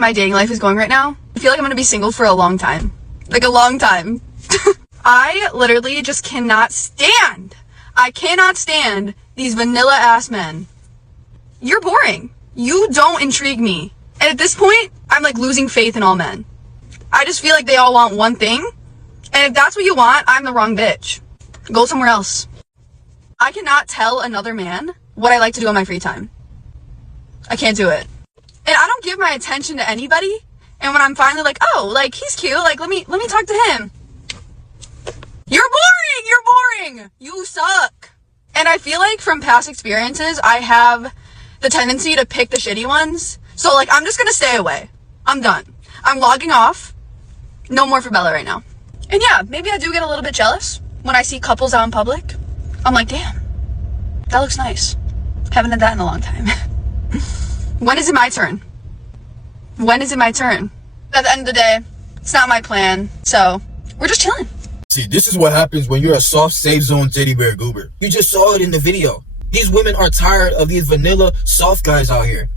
my dating life is going right now, I feel like I'm gonna be single for a long time. Like a long time. I literally just I cannot stand these vanilla ass men. You're boring. You don't intrigue me. And at this point, I'm like losing faith in all men. I just feel like they all want one thing. And if that's what you want, I'm the wrong bitch. Go somewhere else. I cannot tell another man what I like to do on my free time. I can't do it. And I don't give my attention to anybody. And when I'm finally like, oh, like he's cute, like let me talk to him. You're boring. You suck. And I feel like from past experiences, I have the tendency to pick the shitty ones. So like, I'm just gonna stay away. I'm done. I'm logging off. No more for Bella right now. And yeah, maybe I do get a little bit jealous when I see couples out in public. I'm like, damn, that looks nice. Haven't done that in a long time. When is it my turn? When is it my turn? At the end of the day, it's not my plan. So we're just chilling. See, this is what happens when you're a soft, safe zone teddy bear goober. You just saw it in the video. These women are tired of these vanilla, soft guys out here.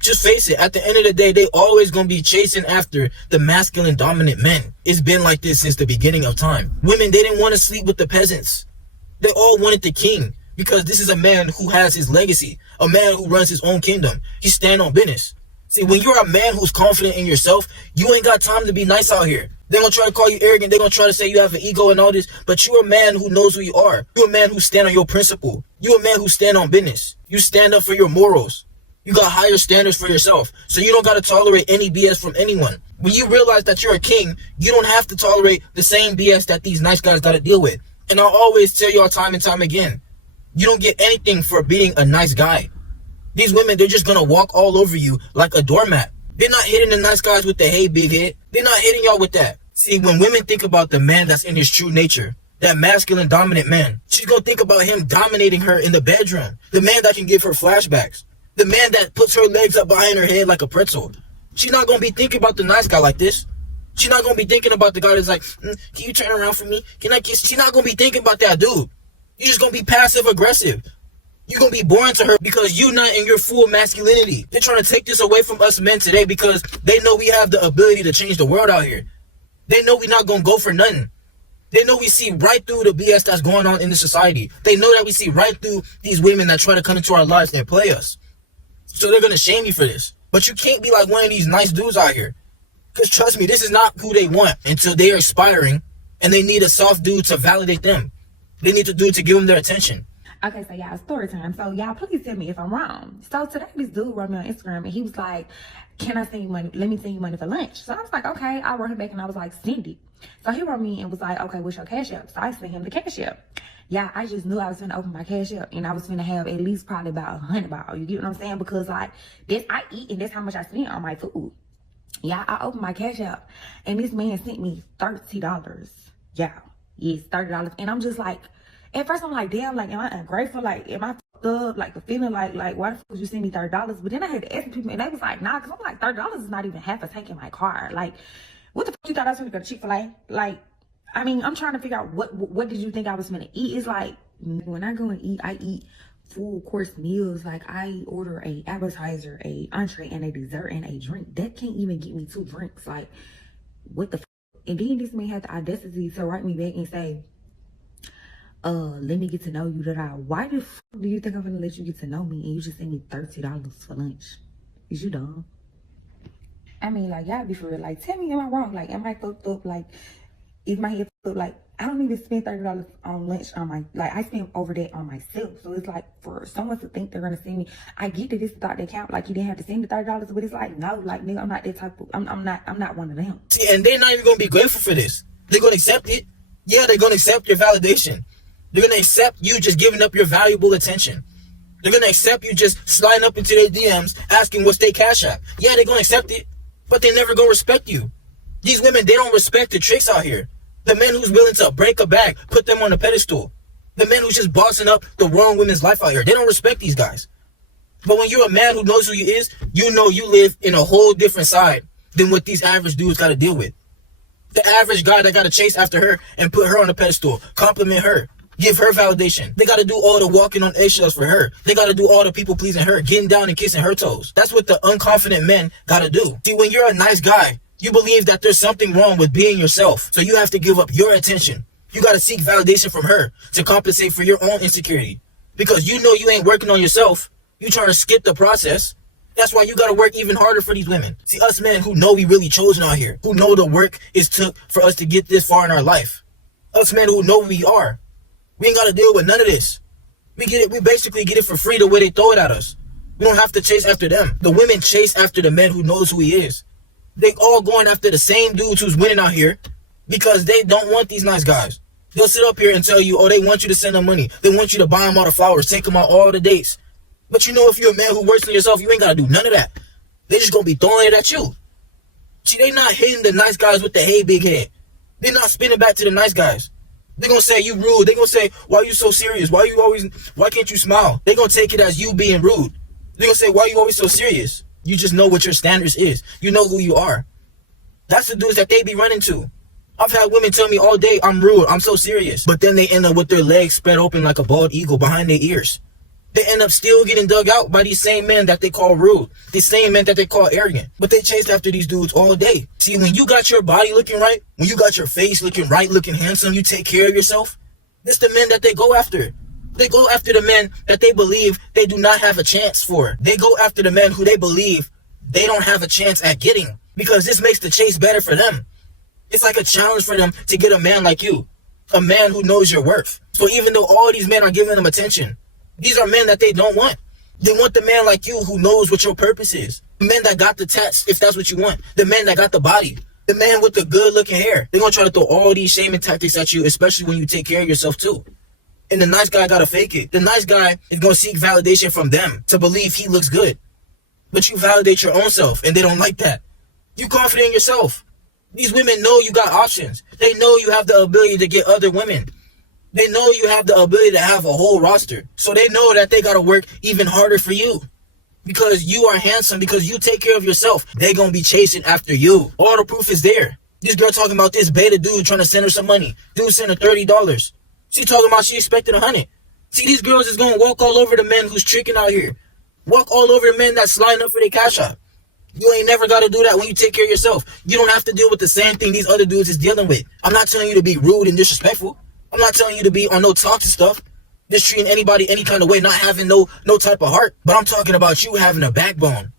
Just face it, at the end of the day, they always gonna be chasing after the masculine, dominant men. It's been like this since the beginning of time. Women, they didn't want to sleep with the peasants. They all wanted the king because this is a man who has his legacy, a man who runs his own kingdom. He stand on business. See, when you're a man who's confident in yourself, you ain't got time to be nice out here. They're gonna try to call you arrogant. They're gonna try to say you have an ego and all this, but you're a man who knows who you are. You're a man who stand on your principle. You're a man who stand on business. You stand up for your morals. You got higher standards for yourself, so you don't gotta tolerate any BS from anyone. When you realize that you're a king, you don't have to tolerate the same BS that these nice guys gotta deal with. And I'll always tell y'all time and time again, you don't get anything for being a nice guy. These women, they're just gonna walk all over you like a doormat. They're not hitting the nice guys with the hey big head. They're not hitting y'all with that. See, when women think about the man that's in his true nature, that masculine dominant man, she's gonna think about him dominating her in the bedroom. The man that can give her flashbacks. The man that puts her legs up behind her head like a pretzel. She's not gonna be thinking about the nice guy like this. She's not gonna be thinking about the guy that's like, can you turn around for me? Can I kiss? She's not gonna be thinking about that dude. You're just gonna be passive aggressive. You're gonna be boring to her because you're not in your full masculinity. They're trying to take this away from us men today because they know we have the ability to change the world out here. They know we're not gonna go for nothing. They know we see right through the BS that's going on in the society. They know that we see right through these women that try to come into our lives and play us. So they're gonna shame you for this. But you can't be like one of these nice dudes out here. Because trust me, this is not who they want until they are aspiring and they need a soft dude to validate them. They need a dude to give them their attention. Okay, so y'all, story time. So y'all, please tell me if I'm wrong. So today this dude wrote me on Instagram and he was like, can I send you money? Let me send you money for lunch. So I was like, okay. I wrote him back and I was like, send it. So he wrote me and was like, okay, what's your cash app? So I sent him the cash app. Yeah, I just knew I was gonna open my cash app and I was gonna have at least probably about $100. You get what I'm saying? Because like this, I eat and that's how much I spend on my food. Yeah, I opened my cash app and this man sent me $30. Yeah, yes, $30. And I'm just like, at first I'm like, damn, like, am I ungrateful? Like, am I fucked up? Like, the feeling like, why the fuck would you send me $30? But then I had to ask people and they was like, nah, because I'm like, $30 is not even half a tank in my car. Like, what the fuck you thought I was gonna go to Chick-fil-A? Like, I mean, I'm trying to figure out what did you think I was gonna eat? It's like, when I go and eat, I eat full course meals. Like, I order a appetizer, a entree, and a dessert, and a drink. That can't even get me 2 drinks. Like, what the fuck? And then this man had the audacity to write me back and say, let me get to know you. Why the fuck do you think I'm gonna let you get to know me and you just send me $30 for lunch? Is you dumb? I mean, like, y'all be for real. Like, tell me, am I wrong? Like, am I fucked up? Like, is my head fucked up? Like, I don't even spend $30 on lunch on my, like, I spend over that on myself. So it's like, for someone to think they're gonna send me, I get that it's thought they count, like, you didn't have to send the $30, but it's like, no, like, nigga, I'm not that type of, I'm not one of them. See, and they're not even gonna be grateful for this. They're gonna accept it. Yeah, they're gonna accept your validation. They're gonna accept you just giving up your valuable attention. They're gonna accept you just sliding up into their DMs asking what's their cash app. Yeah, they're gonna accept it, but they never gonna respect you. These women, they don't respect the tricks out here. The men who's willing to break a back, put them on a pedestal. The men who's just bossing up the wrong women's life out here. They don't respect these guys. But when you're a man who knows who you is, you know you live in a whole different side than what these average dudes gotta deal with. The average guy that gotta chase after her and put her on a pedestal, compliment her, Give her validation. They gotta do all the walking on eggshells for her. They gotta do all the people pleasing her, getting down and kissing her toes. That's what the unconfident men gotta do. See, when you're a nice guy, you believe that there's something wrong with being yourself. So you have to give up your attention. You gotta seek validation from her to compensate for your own insecurity. Because you know you ain't working on yourself. You trying to skip the process. That's why you gotta work even harder for these women. See, us men who know we really chosen out here, who know the work is took for us to get this far in our life. Us men who know we are. We ain't gotta deal with none of this. We get it. We basically get it for free the way they throw it at us. We don't have to chase after them. The women chase after the men who knows who he is. They all going after the same dudes who's winning out here because they don't want these nice guys. They'll sit up here and tell you, oh, they want you to send them money. They want you to buy them all the flowers, take them out all the dates. But you know, if you're a man who works on yourself, you ain't gotta do none of that. They just gonna be throwing it at you. See, they not hitting the nice guys with the hey big head. They're not spinning back to the nice guys. They're gonna say you rude. They're gonna say, why you so serious? Why can't you smile? They're gonna take it as you being rude. They're gonna say, why you always so serious? You just know what your standards is. You know who you are. That's the dudes that they be running to. I've had women tell me all day, I'm rude, I'm so serious. But then they end up with their legs spread open like a bald eagle behind their ears. They end up still getting dug out by these same men that they call rude. These same men that they call arrogant. But they chase after these dudes all day. See, when you got your body looking right, when you got your face looking right, looking handsome, you take care of yourself, it's the men that they go after. They go after the men that they believe they do not have a chance for. They go after the men who they believe they don't have a chance at getting. Because this makes the chase better for them. It's like a challenge for them to get a man like you. A man who knows your worth. So even though all these men are giving them attention, these are men that they don't want. They want the man like you who knows what your purpose is. The man that got the tats, if that's what you want. The man that got the body. The man with the good looking hair. They're going to try to throw all these shaming tactics at you, especially when you take care of yourself too. And the nice guy got to fake it. The nice guy is going to seek validation from them to believe he looks good. But you validate your own self, and they don't like that. You confident in yourself. These women know you got options. They know you have the ability to get other women. They know you have the ability to have a whole roster. So they know that they got to work even harder for you. Because you are handsome, because you take care of yourself. They going to be chasing after you. All the proof is there. This girl talking about this beta dude trying to send her some money. Dude sent her $30. She talking about she expected $100. See, these girls is going to walk all over the men who's tricking out here. Walk all over the men that's sliding up for their cash out. You ain't never got to do that when you take care of yourself. You don't have to deal with the same thing these other dudes is dealing with. I'm not telling you to be rude and disrespectful. I'm not telling you to be on no toxic stuff. Just treating anybody any kind of way, not having no type of heart. But I'm talking about you having a backbone.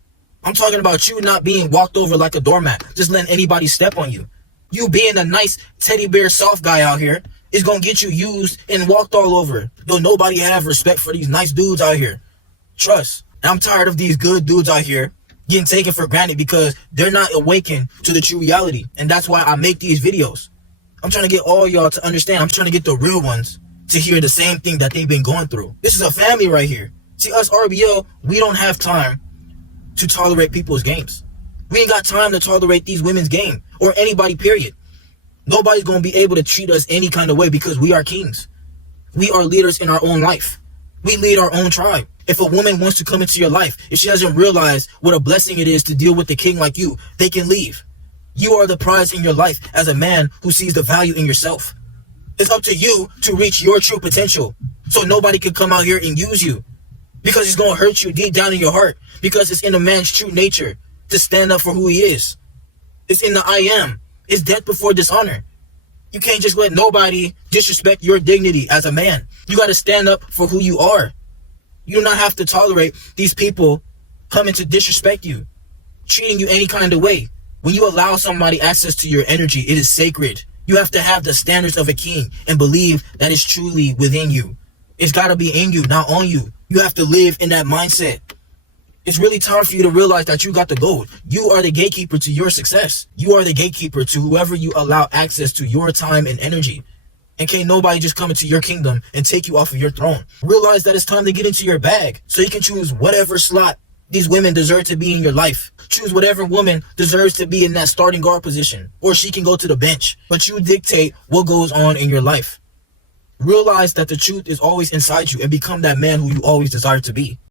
I'm talking about you not being walked over like a doormat, just letting anybody step on you. You being a nice teddy bear soft guy out here is going to get you used and walked all over. Don't nobody have respect for these nice dudes out here. Trust. I'm tired of these good dudes out here getting taken for granted because they're not awakened to the true reality. And that's why I make these videos. I'm trying to get all y'all to understand. I'm trying to get the real ones to hear the same thing that they've been going through. This is a family right here. See, us RBL, we don't have time to tolerate people's games. We ain't got time to tolerate these women's game or anybody, period. Nobody's going to be able to treat us any kind of way because we are kings. We are leaders in our own life. We lead our own tribe. If a woman wants to come into your life, if she doesn't realize what a blessing it is to deal with a king like you, they can leave. You are the prize in your life as a man who sees the value in yourself. It's up to you to reach your true potential so nobody can come out here and use you because it's going to hurt you deep down in your heart because it's in a man's true nature to stand up for who he is. It's in the I am. It's death before dishonor. You can't just let nobody disrespect your dignity as a man. You got to stand up for who you are. You do not have to tolerate these people coming to disrespect you, treating you any kind of way. When you allow somebody access to your energy, it is sacred. You have to have the standards of a king and believe that it's truly within you. It's got to be in you, not on you. You have to live in that mindset. It's really time for you to realize that you got the gold. You are the gatekeeper to your success. You are the gatekeeper to whoever you allow access to your time and energy. And can't nobody just come into your kingdom and take you off of your throne. Realize that it's time to get into your bag so you can choose whatever slot these women deserve to be in your life. Choose whatever woman deserves to be in that starting guard position, or she can go to the bench. But you dictate what goes on in your life. Realize that the truth is always inside you and become that man who you always desire to be.